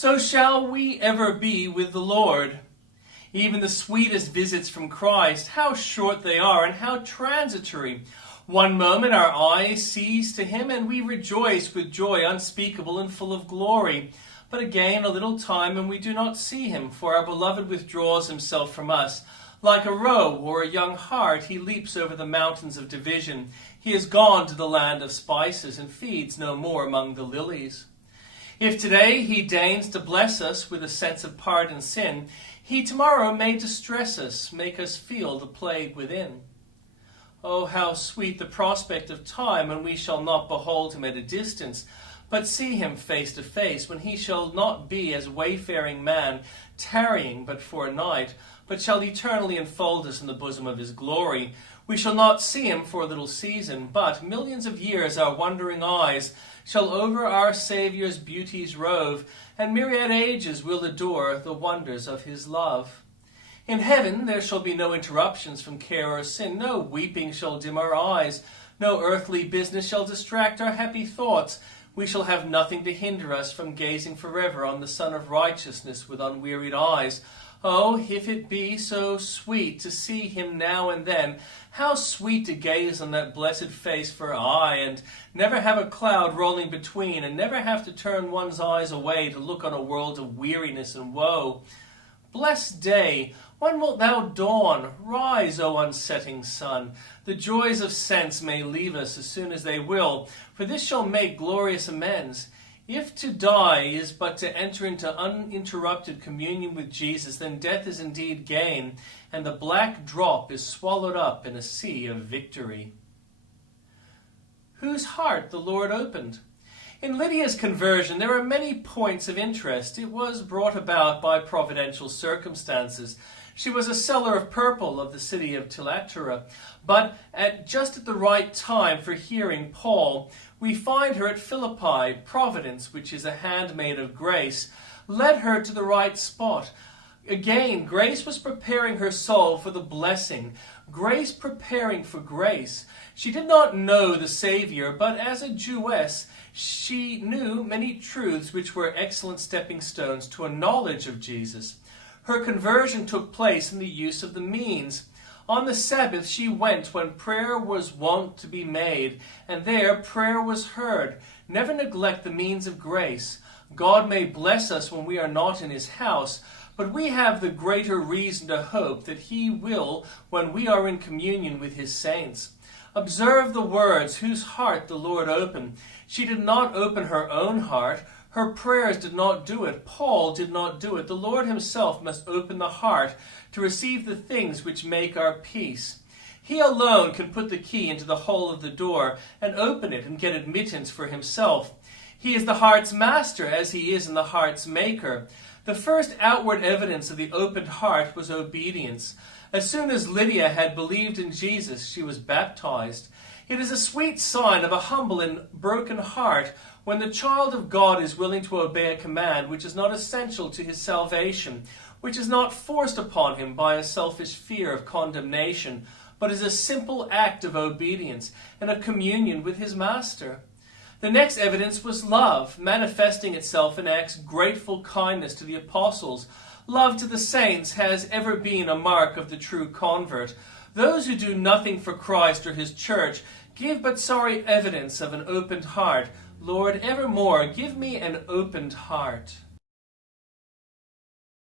So shall we ever be with the Lord. Even the sweetest visits from Christ, how short they are and how transitory. One moment our eyes seize to him and we rejoice with joy unspeakable and full of glory. But again a little time and we do not see him, for our beloved withdraws himself from us. Like a roe or a young hart, he leaps over the mountains of division. He is gone to the land of spices and feeds no more among the lilies. If today he deigns to bless us with a sense of pardon sin, he tomorrow may distress us, make us feel the plague within. Oh, how sweet the prospect of time when we shall not behold him at a distance, but see him face to face, when he shall not be as wayfaring man, tarrying but for a night, but shall eternally enfold us in the bosom of his glory. We shall not see him for a little season, but millions of years our wondering eyes shall over our Saviour's beauties rove, and myriad ages will adore the wonders of his love. In heaven there shall be no interruptions from care or sin, no weeping shall dim our eyes, no earthly business shall distract our happy thoughts. We shall have nothing to hinder us from gazing forever on the Son of Righteousness with unwearied eyes. Oh, if it be so sweet to see him now and then, how sweet to gaze on that blessed face for aye, and never have a cloud rolling between, and never have to turn one's eyes away to look on a world of weariness and woe. Blessed day, when wilt thou dawn? Rise, O unsetting sun. The joys of sense may leave us as soon as they will, for this shall make glorious amends. If to die is but to enter into uninterrupted communion with Jesus, then death is indeed gain, and the black drop is swallowed up in a sea of victory. Whose heart the Lord opened? In Lydia's conversion, there are many points of interest. It was brought about by providential circumstances. She was a seller of purple of the city of Thyatira, but just at the right time for hearing Paul, we find her at Philippi. Providence, which is a handmaid of grace, led her to the right spot. Again, grace was preparing her soul for the blessing, grace preparing for grace. She did not know the Savior, but as a Jewess, she knew many truths which were excellent stepping stones to a knowledge of Jesus. Her conversion took place in the use of the means. On the Sabbath she went when prayer was wont to be made, and there prayer was heard. Never neglect the means of grace. God may bless us when we are not in his house, but we have the greater reason to hope that he will when we are in communion with his saints. Observe the words, whose heart the Lord opened. She did not open her own heart. Her prayers did not do it. Paul did not do it. The Lord himself must open the heart to receive the things which make our peace. He alone can put the key into the hole of the door and open it and get admittance for himself. He is the heart's master as he is in the heart's maker. The first outward evidence of the opened heart was obedience. As soon as Lydia had believed in Jesus, she was baptized. It is a sweet sign of a humble and broken heart when the child of God is willing to obey a command which is not essential to his salvation, which is not forced upon him by a selfish fear of condemnation, but is a simple act of obedience and a communion with his master. The next evidence was love, manifesting itself in Acts' grateful kindness to the apostles. Love to the saints has ever been a mark of the true convert. Those who do nothing for Christ or his church give but sorry evidence of an opened heart. Lord, evermore give me an opened heart.